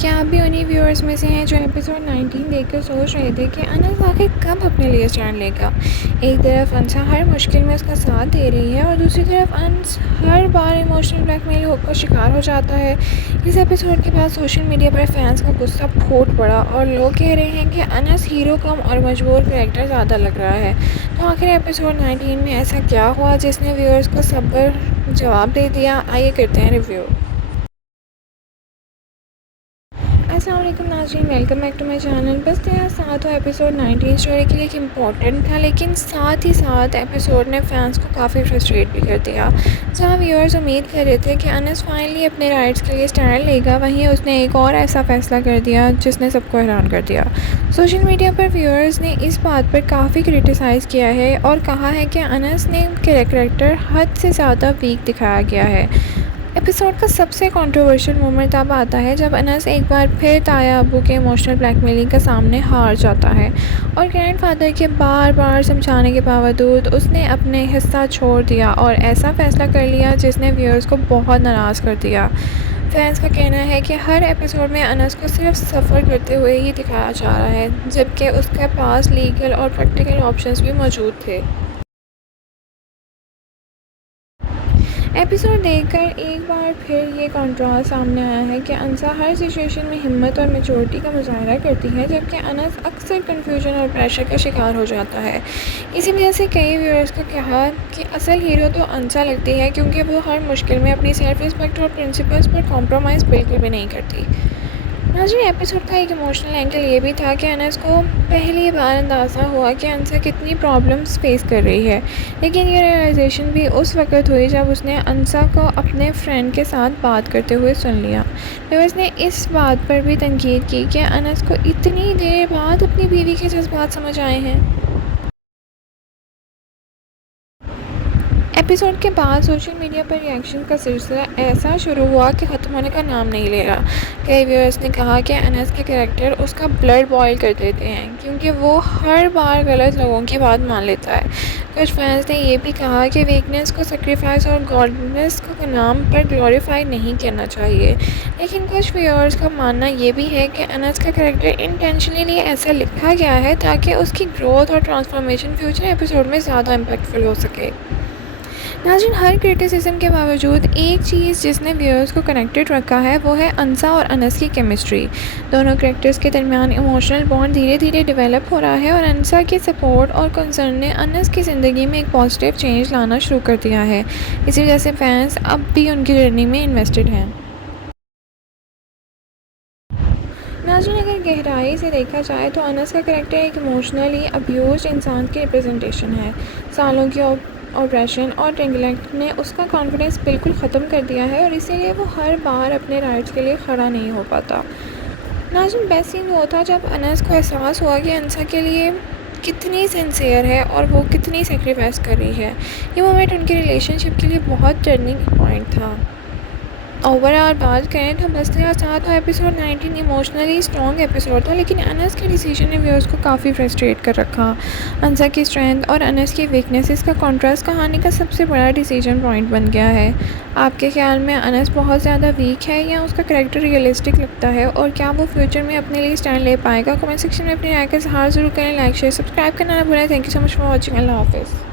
क्या आप भी उन्हीं व्यूअर्स में से हैं जो एपिसोड 19 देखकर सोच रहे थे कि अनस आखिर कब अपने लिए स्टैंड लेगा। एक तरफ अंसा हर मुश्किल में उसका साथ दे रही है और दूसरी तरफ अंस हर बार इमोशनल ब्लैकमेल का शिकार हो जाता है। इस एपिसोड के बाद सोशल मीडिया पर फैंस का गुस्सा फूट पड़ा और लोग कह रहे हैं कि अनस हीरो कम और मजबूर कैरेक्टर ज़्यादा लग रहा है। तो आखिर एपिसोड 19 में ऐसा क्या हुआ जिसने व्यूअर्स को सब्र जवाब दे दिया। आइए करते हैं रिव्यू। अस्सलाम वालेकुम नाज़रीन, welcome back to my channel. बस तेरा साथ हो एपिसोड 19 स्टोरी के लिए एक इम्पॉर्टेंट था, लेकिन साथ ही साथ एपिसोड ने फैंस को काफ़ी फ्रस्ट्रेट भी कर दिया। जहाँ व्यूअर्स उम्मीद कर रहे थे कि अनस फाइनली अपने राइट्स के लिए स्टैंड लेगा, वहीं उसने एक और ऐसा फैसला कर दिया जिसने सबको हैरान कर दिया। सोशल मीडिया पर व्यूअर्स ने इस बात पर काफ़ी क्रिटिसाइज़ किया है और कहा है कि अनस ने कैरेक्टर हद से ज़्यादा वीक दिखाया गया है। एपिसोड का सबसे कंट्रोवर्शियल मोमेंट तब आता है जब अनस एक बार फिर ताया अब्बू के इमोशनल ब्लैकमेलिंग के सामने हार जाता है और ग्रैंडफादर के बार बार समझाने के बावजूद उसने अपने हिस्सा छोड़ दिया और ऐसा फ़ैसला कर लिया जिसने व्यूअर्स को बहुत नाराज़ कर दिया। फैंस का कहना है कि हर एपिसोड में अनस को सिर्फ सफ़र करते हुए ही दिखाया जा रहा है, जबकि उसके पास लीगल और प्रैक्टिकल ऑप्शंस भी मौजूद थे। एपिसोड देखकर एक बार फिर ये कंट्रास्ट सामने आया है कि अंसा हर सिचुएशन में हिम्मत और मैच्योरिटी का मुजाहरा करती है, जबकि अनस अक्सर कन्फ्यूजन और प्रेशर का शिकार हो जाता है। इसी वजह से कई व्यूअर्स को कहा कि असल हीरो तो अंसा लगती है, क्योंकि वो हर मुश्किल में अपनी सेल्फ रिस्पेक्ट और प्रिंसिपल्स पर कॉम्प्रोमाइज़ बिल्कुल भी नहीं करती। नाज़रीन, एपिसोड का एक इमोशनल एंगल ये भी था कि अनस को पहली बार अंदाज़ा हुआ कि अंसा कितनी प्रॉब्लम्स फेस कर रही है, लेकिन ये रियलाइजेशन भी उस वक़्त हुई जब उसने अंसा को अपने फ्रेंड के साथ बात करते हुए सुन लिया। व्यूअर्स ने इस बात पर भी तनकीद की कि अनस को इतनी देर बाद अपनी बीवी के जज्बात समझ आए हैं। एपिसोड के बाद सोशल मीडिया पर रिएक्शन का सिलसिला ऐसा शुरू हुआ कि ख़त्म होने का नाम नहीं ले रहा। कई व्यूअर्स ने कहा कि अनस के कैरेक्टर उसका ब्लड बॉयल कर देते हैं, क्योंकि वो हर बार गलत लोगों की बात मान लेता है। कुछ फैंस ने यह भी कहा कि वीकनेस को सेक्रीफाइस और गॉडनेस को नाम पर ग्लोरीफाई नहीं करना चाहिए। लेकिन कुछ व्यूअर्स का मानना ये भी है कि अनस का कैरेक्टर इंटेंशनली ऐसा लिखा गया है ताकि उसकी ग्रोथ और ट्रांसफॉर्मेशन फ्यूचर एपिसोड में ज़्यादा इम्पैक्टफुल हो सके। नाज़रीन, हर क्रिटिसिज्म के बावजूद एक चीज़ जिसने व्यूअर्स को कनेक्टेड रखा है वो है अंसा और अनस की केमिस्ट्री। दोनों कैरेक्टर्स के दरमियान इमोशनल बॉन्ड धीरे धीरे डेवलप हो रहा है और अंसा की सपोर्ट और कंसर्न ने अनस की ज़िंदगी में एक पॉजिटिव चेंज लाना शुरू कर दिया है। इसी वजह से फैंस अब भी उनकी जर्नी में इन्वेस्टेड हैं। नाज़रीन, अगर गहराई से देखा जाए तो अनस का कैरेक्टर एक इमोशनली अब्यूज्ड इंसान की रिप्रेजेंटेशन है। सालों की ऑपरेशन और नेगलेक्ट ने उसका कॉन्फिडेंस बिल्कुल ख़त्म कर दिया है और इसीलिए वो हर बार अपने राइट्स के लिए खड़ा नहीं हो पाता। नाज़रीन, बेस्ट सीन वो था जब अनस को एहसास हुआ कि अंसा के लिए कितनी सिंसियर है और वो कितनी सेक्रीफाइस कर रही है। ये मोमेंट उनके रिलेशनशिप के लिए बहुत टर्निंग पॉइंट था। ओवरऑल बात करें तो बस तेरा साथ हो एपिसोड 19 इमोशनली स्ट्रॉन्ग एपिसोड था, लेकिन अनस के डिसीजन ने व्यूअर्स को काफ़ी फ्रस्ट्रेट कर रखा। अंसा की स्ट्रेंथ और अनस की वीकनेसेस का कॉन्ट्रास्ट कहानी का सबसे बड़ा डिसीजन पॉइंट बन गया है। आपके ख्याल में अनस बहुत ज़्यादा वीक है या उसका कैरेक्टर रियलिस्टिक लगता है, और क्या वो फ्यूचर में अपने लिए स्टैंड ले पाएगा? कमेंट सेक्शन में अपनी राय का इज़हार ज़रूर करें। लाइक शेयर सब्सक्राइब करना ना भूलें। Thank you so much for watching. अल्लाह हाफिज़।